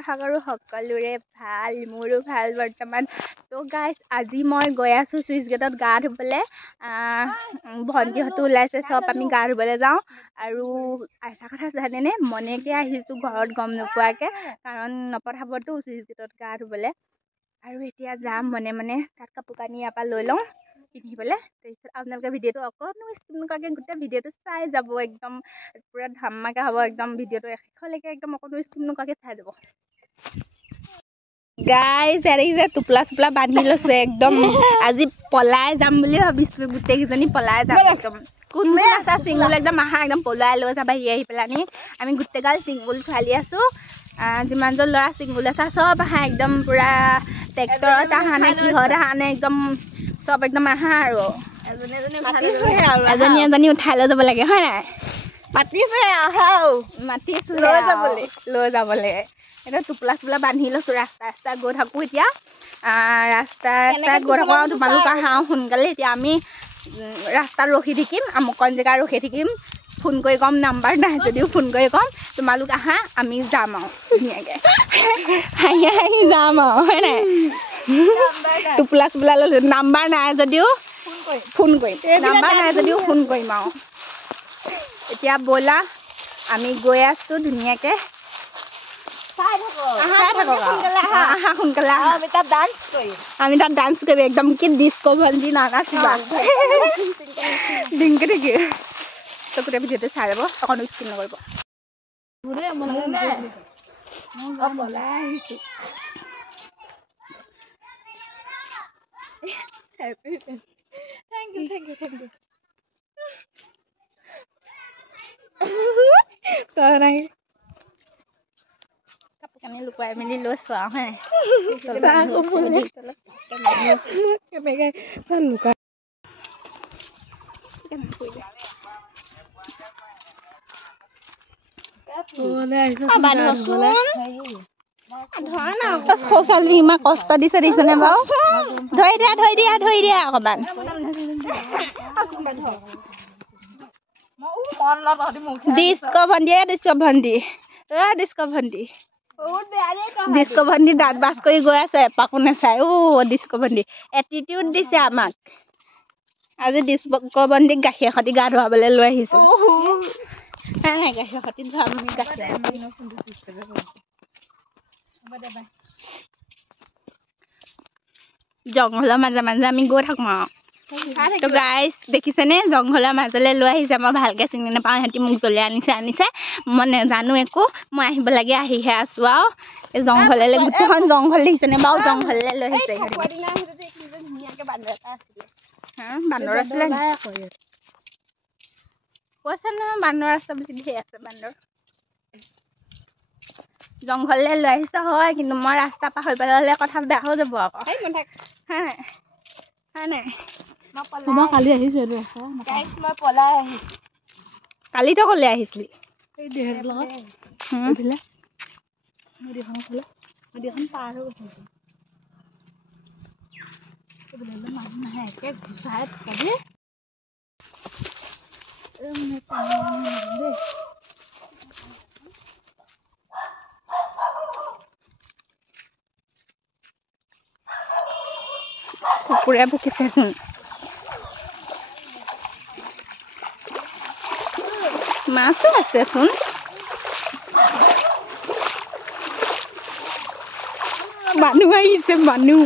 আশা কৰোঁ সকলোৰে ভাল, মোৰো ভাল বৰ্তমান। তো গাইজ আজি মই গৈ আছোঁ চুইচ গেটত গা ধুবলৈ। ভণ্টিহঁতো ওলাইছে, চব আমি গা ধুবলৈ যাওঁ। আৰু এটা কথা জানেনে, মনেকৈ আহিছোঁ ঘৰত গম নোপোৱাকৈ, কাৰণ নপঠাবতো চুইচ গেটত গা ধুবলৈ। আৰু এতিয়া যাম মনে মনে, তাত কাপোৰ কানি ইয়াৰ পৰা লৈ লওঁ পিন্ধিবলৈ। তাৰপিছত আপোনালোকে ভিডিঅ'টো অকণমান স্কিপ গোটেই ভিডিঅ'টো চাই যাব, একদম পুৰা ধামাকা হ'ব একদম ভিডিঅ'টো শেষলৈকে একদম অকণমান স্কিপ নোকোৱাকৈ চাই যাব। গাইজ দেখিছে টোপলা চোপলা বান্ধি লৈছোঁ একদম। আজি পলাই যাম বুলি ভাবিছোঁ, গোটেইকেইজনী পলাই যাম একদম। কোন কোন আছা চিংগুল একদম আহা, একদম পলাই লৈ যাবা আহি পেলানি। আমি গোটেইগাল চিংগুল ছোৱালী আছোঁ। যিমানজন ল'ৰা চিংগুল আছা চব আহা, একদম পুৰা ট্ৰেক্টৰত আহা নে কিহত আহা নে একদম চব একদম আহা। আৰু এজনী এজনী উঠাই লৈ যাব লাগে হয় নাই? মাতিছোঁ লৈ যাবলৈ। এতিয়া টোপলা চোপলা বান্ধি লৈছোঁ, ৰাস্তা গৈ থাকোঁ এতিয়া। ৰাস্তা গৈ থাকোঁ আৰু তোমালোক আহা সোনকালে। এতিয়া আমি ৰাস্তাত ৰখি থাকিম, আমুকণ জেগাত ৰখি থাকিম। ফোন কৰি ক'ম, নাম্বাৰ নাই যদিও ফোন কৰি ক'ম তোমালোক আহা, আমি যাম আৰু ধুনীয়াকৈ হাঁহি যাম আৰু হয় নাই? টোপলা চোপলা লৈছোঁ, নাম্বাৰ নাই যদিও ফোন কৰিম, নাম্বাৰ নাই যদিও ফোন কৰিম আৰু। এতিয়া ব'লা আমি গৈ আছোঁ ধুনীয়াকৈ। সোনকালে আমি তাত ডান্স কৰিম একদম। কি ডিস্কো ভণ্টি নাচিবা ডিংকি থাকি তো গোটেই ভিডিঅ'টো চাই যাব, অকণো স্কিপ নকৰিব। থেংক ইউ কাপোৰ কানি লুকুৱাই মেলি লৈছোঁ আৰু হয় সৌ ছোৱালী ইমান কষ্ট দিছে দেখিছেনে বাৰু? ধৰি দিয়া অকণমান। ডিস্কো ভণ্টি দাঁত বাছ কৰি গৈ আছে, এপাকো নাচাই। ডিস্কো ভণ্টি এটিটিউড দিছে আমাক। আজি ডিস্কো ভণ্টিক গাখীৰ সৈতে গা ধুৱাবলৈ লৈ আহিছোঁ। নাই গাখীৰ সৈতে ধুৱাম আমি জংঘলৰ মাজে মাজে আমি গৈ থাকোঁ আৰু। তো গাইজ দেখিছেনে, জংঘলৰ মাজলৈ লৈ আহিছে। মই ভালকৈ চিনি নাপাওঁ, সিহঁতি মোক জলে আনিছে মই নেজানো একো। মই আহিব লাগে আহিহে আছোঁ আৰু। এই জংঘললৈ গোটেইখন জংঘল দেখিছেনে বাৰু? জংঘললৈ লৈ আহিছে। বান্দৰ আছিলে কৈছে নহয়, বান্দৰ আছে বুলি, ধেৰ আছে বান্দৰ। জংঘললৈ লৈ আহিছে হয়, কিন্তু মই ৰাস্তা পাহৰি পেলালে কথা বেয়া হৈ যাব আকৌ হয় নাই? কালি আহিছোঁ এইটো মই পলাই আহিছোঁ। কালি তই ক'লে আহিছিলি? নদীখন পাৰ হৈ গৈছে। মানুহ নাহে, একে ঘোচাই পাবি কুকুৰে ভুকিছে চোন। মাছো আছে চোন। মানুহ আহিছে, মানুহ।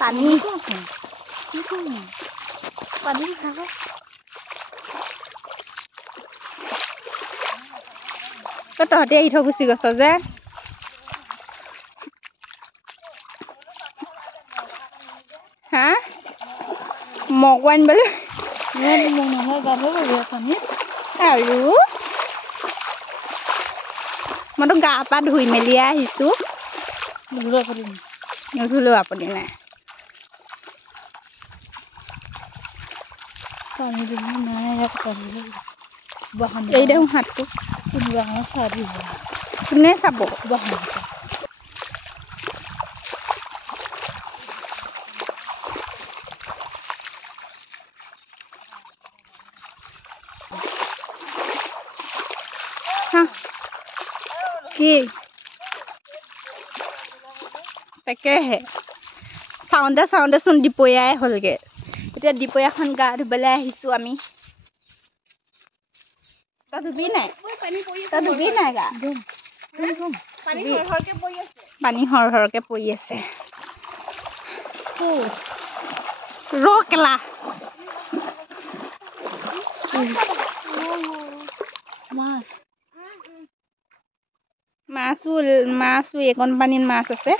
পানী তহঁতে আহি থৈ গুচি গৈছ যে। হা মগু আনিবলৈ আৰু মইতো গা পা ধুই মেলিয়ে আহিছোঁ। নুধুলো আপুনি নাই। এই দেখোন হাতটো কোনে চাব? কি তাকেহে চাউণ্ডে চোন দুপৰীয়াই হ'লগে এতিয়া দুপৰীয়াখন গা ধুবলৈ আহিছোঁ আমি তই ধুবি নাই গা পানী সৰহৰকে পৰি আছে ৰ কেলা মাছো এইকণ পানীত মাছ আছে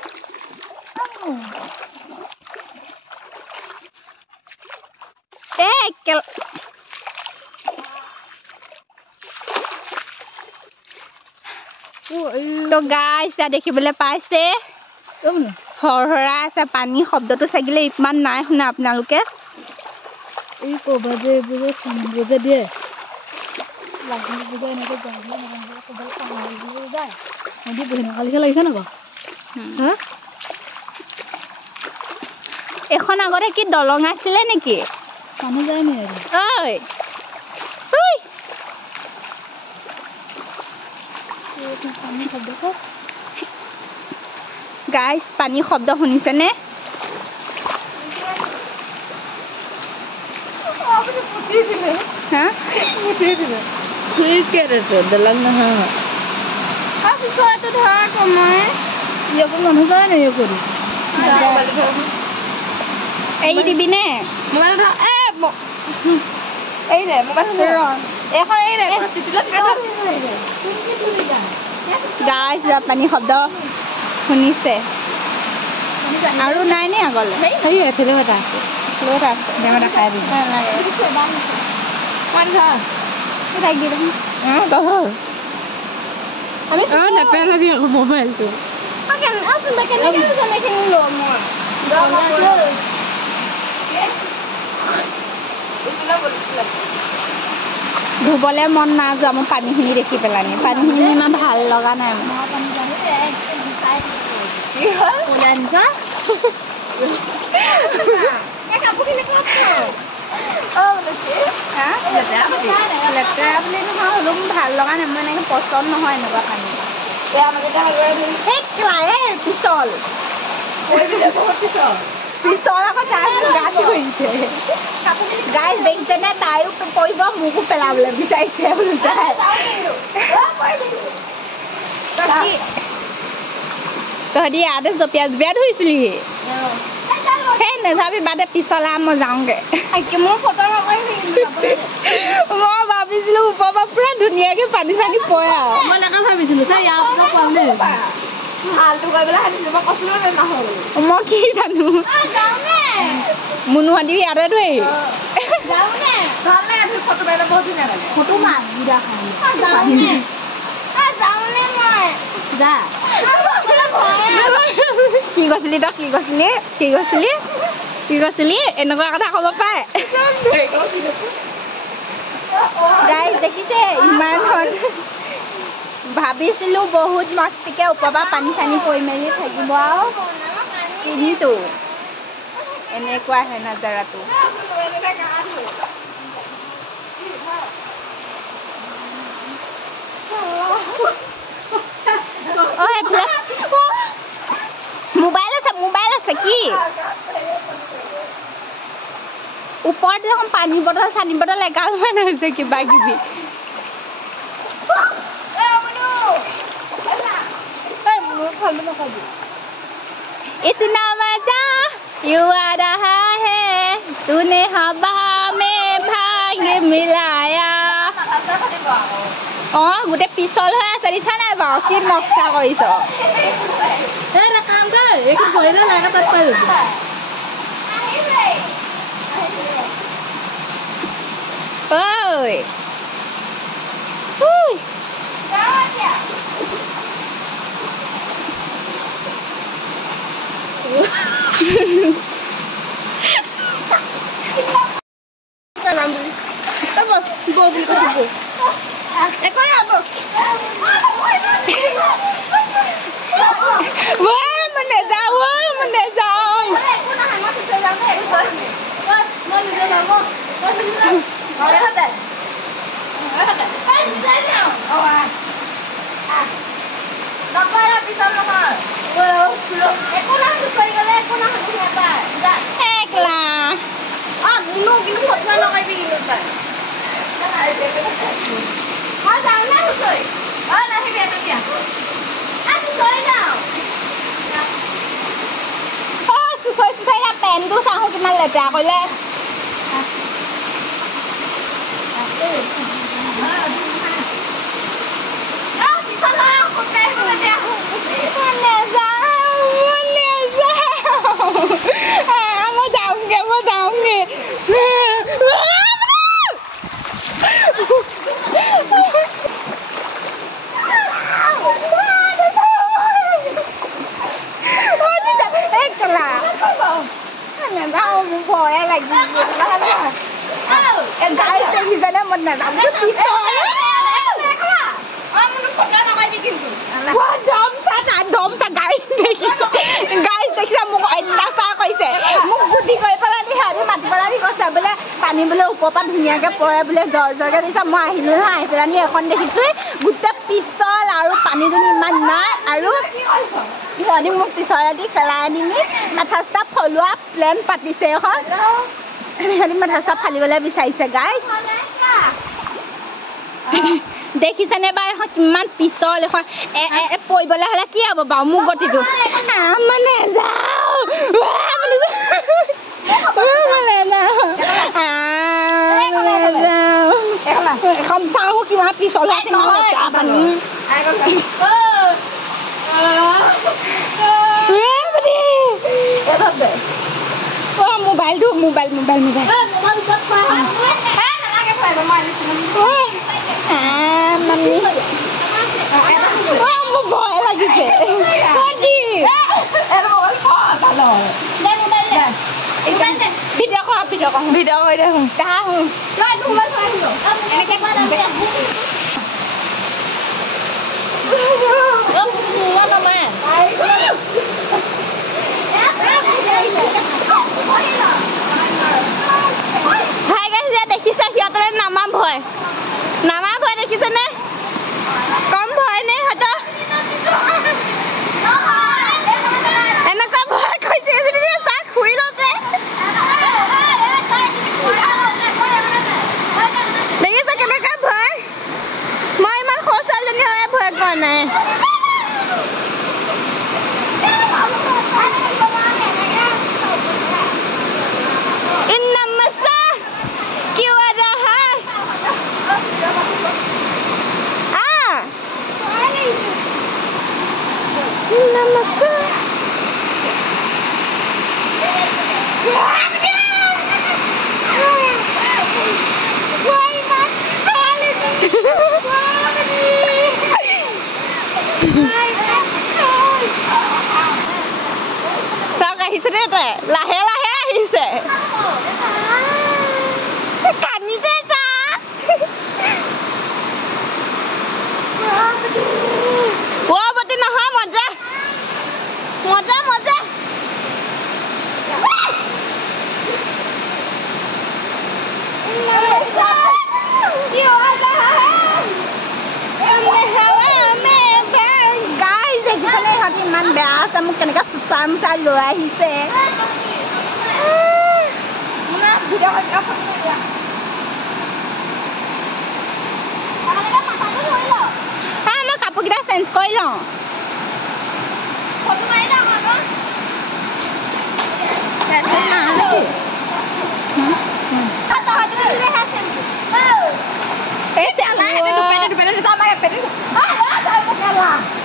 তো গাইছ দেখিবলৈ পাইছে হৰহৰা আছে পানী শব্দটো চাগিলে ইমান নাই শুনা আপোনালোকে এই ক'ৰবাত যে এইবোৰ যে দিয়ে এখন আগতে কি দলং আছিলে নেকি পানী যায় নি গাইছ পানী শব্দ শুনিছেনে দলং নহয় এই দিবি নে মোবাইল গাইছ পানী শব্দ শুনিছে আৰু নাই নে আগলৈ সেই এফালে এটা আছে খাই দিম নেপেলাবি আকৌ মোবাইলটো ধুবলৈ মন নাই যোৱা মোৰ পানীখিনি দেখি পেলানি পানীখিনি ইমান ভাল লগা নাই লেতেৰা বুলি নহয় হ'লেও ভাল লগা নাই মোৰ এনেকৈ পচন্দ নহয় এনেকুৱা পানী পিছল আকৌ গাত ধৰিছে গাইছ দেখিছেনে তাইও পৰিব মোকো পেলাবলৈ বিচাৰিছে তহঁতি ইয়াতে জপিয়াই ধৰিছিলিহি সেই নেযাবি বাদে পিছলা মই যাওঁগে মই ভাবিছিলো ওপৰৰ পৰা পুৰা ধুনীয়াকে পানী চানী পৰে আৰু মই এনেকৈ ভাবিছিলো মই কি জানো মুনুহঁতি ইয়াতে ধৰি কি কৈছিলি তই কি কৈছিলি এনেকুৱা কথা ক'ব পাৰে গাইছ দেখিছে ইমানখন ভাবিছিলো বহুত মস্তিকে ওপৰৰ পৰা পানী চানী পৰি মেলি থাকিব আৰু কিন্তু এনেকুৱাহে নাজাৰাটো মোবাইল আছে কি ওপৰত দেখোন পানী বটল চানী বটল এগাল মান হৈছে কিবা কিবি इतना मजा यू आ रहा है तूने हवा में भाग मिलाया गोटे पिछल हो আছে দিছা নাই বাৰু কি নকশা কৰিছ এটা কাম কৰ এইটো বইনা লাগা তাত পাই ঐ পেনটো চাওঁ কিমান লেতেৰা কৰিলে মই যাওঁগে ভয়ে লাগিছে মই নাযাওঁ পানী বোলে ওপৰৰ পৰা ধুনীয়াকে পৰে বোলে জ্বৰ জ্বৰকে দিছে মই আহিলো হা আহি পেলাই এখন দেখিছো গোটেই পিছল আৰু পানীজনী ইমান নাই আৰু সিহঁতি মোক পিছলেদি পেলাই আনি মাথা চাথা ফলোৱা প্লেন পাতিছে এখন সিহঁতি মাথা চাথা ফালিবলৈ বিচাৰিছে গাইজ দেখিছেনে বাৰু এখন কিমান পিছল এখন পৰিবলৈ হ'লে কি হ'ব বাৰু মোৰ গতিটো মানে এখন চাওঁ কিমান পিছল মোবাইলটো মোবাইল মোবাইল মোবাইল মোৰ ভয় লাগিছে ভিডিঅ' কৰা ভিডিঅ' কৰি দেখোন দেখিছে সিহঁতলৈ নামা ভয় দেখিছেনে কম ভয় নে সিহঁতৰ এনেকুৱা ভয় কৈছে যদি চাহ শুই লৈছে দেখিছে কেনেকুৱা ভয় মই ইমান সৰু ছোৱালীজনী হৈ ভয় কৰা নাই চাওক আহিছে দে তই লাহে লাহে আহিছে কান্দিছে চাবতী নহয় মজা মজা মজা ইমান বেয়া আছে মোক কেনেকৈ চুচা মুচা লৈ আহিছে মই কাপোৰকেইটা চেঞ্জ কৰি লওঁ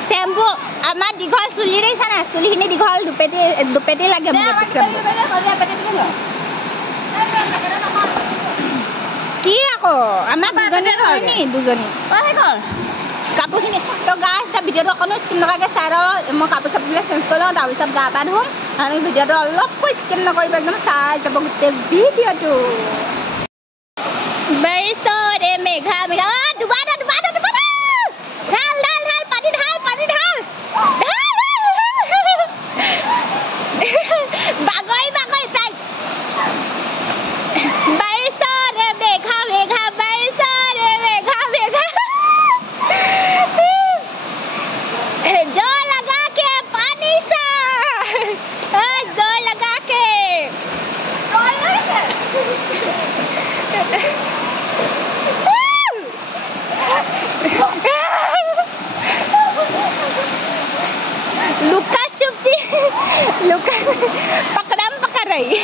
চেম্পু আমাৰ দীঘল চুলি দেখিছা নাই চুলিখিনি দীঘল দুপেটি লাগে কি আকৌ আমাৰ দুজনী কাপোৰখিনি তো গাছ এতিয়া ভিডিঅ'টো অকণো স্কিন নকৰাকৈ চাই লওঁ মই কাপোৰ চাপোৰবিলাক চেঞ্জ কৰি লওঁ তাৰপিছত গা পা ধুম আৰু ভিডিঅ'টো অলপো স্কিন নকৰিব একদম চাই যাব গোটেই ভিডিঅ'টো বাৰিষৰে মেঘা মেঘা ডুবা ঢাল পানী ঢাল বাগৰি চাই বাৰিষৰে মেঘা মেঘা বাৰিষৰে মেঘা মেঘা जोर लगा के पानी सा जोर लगा के लुका पकड़म पकड़ाई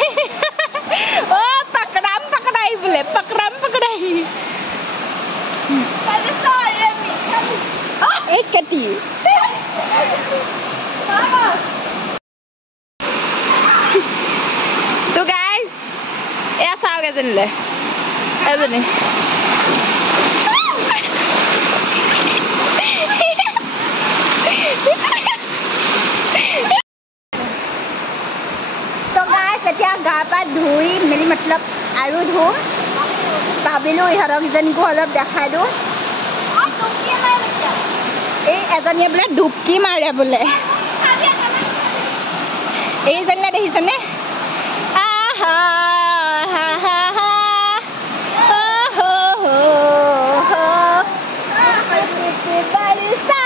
ओ पकड़म पकड़ाई बोले पकड़म पकड़ाई एक कटी तो गाइस ऐसा हो गया जन ले ऐसा नहीं गापा धुई मेली मतलब आरु धुम भाविलो इहरक इजनीको अलप देखाइ दो एजनीये बोले डुबकी मारे बोले एजनीले देखिछने आहा हा हा हा हो हो हो बरसा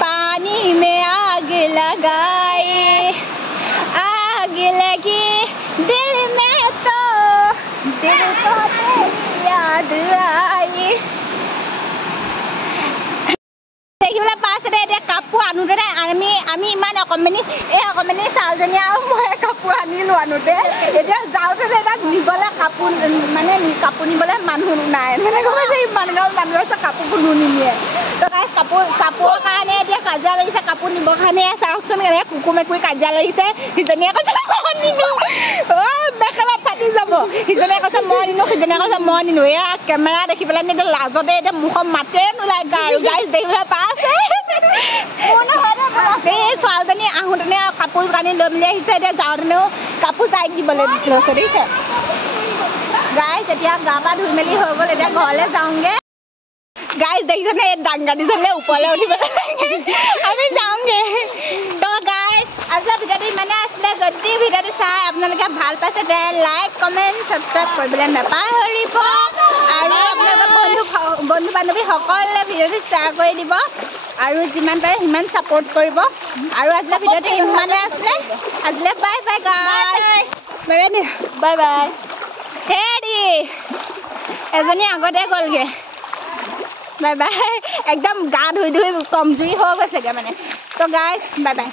पानी में आग लगाए आग लगी दिल में तो तेरी याद आई देखिबला पास रे दे कापु आनुदे आमी आमी इमान अकमनी ए अकमनी सालजनी आ মই कापु आनिलो आनुदे एटा जाउते रे दा निबला कापु माने कापु निबला मानु नाय माने कइसे मानगाव मानुर से कापु कुनु निये तो गाइस कापु काने दे काजा लइसे कापु निब खाने साउक्सन रे कुकुमे कुइ काजा लइसे हिजनिया कस निनु ओ बेखला फाटी जाबो हिजनिया कस मनिनु हिजनिया कस मनिनु या कैमरा देखिबला ने लाजते एटा मुख माते नुलाय गारु गाइस देखिबला पास मोना हरे बे सालजनी आहुतने कापुर काने लमले हिसे दे जाउतने कापुर ताइक दिबले ग्रोसरी से गाइस एटिया गाबा धुइ मेली हो गल एटा घरले जाऊंगे गाइस देखिसने डांगा दिसले ऊपरले उठिबले আমি যাওঁগে তো গাইস আজি ভিডিওটি মানে আসলে যদি ভিডিওটি চাই আপোনালোকে ভাল পাইছে তে লাইক কমেন্ট সাবস্ক্রাইব কৰিবলৈ নাপাহৰিব আৰু আপোনালোকৰ বন্ধু বান্ধৱী সকলে ভিডিওটি শ্বেয়াৰ কৰি দিব আৰু যিমান পাৰে সিমান সাপোৰ্ট কৰিব আৰু আজি ভিডিওটি ইমানে আসলে আজিলে bye bye guys bye bye হেৰি এজনী আগতে গলগে बाय बाय एकदम गा धुई धुई कमजोरी हो गए मैंने तो गाइस बाय बाय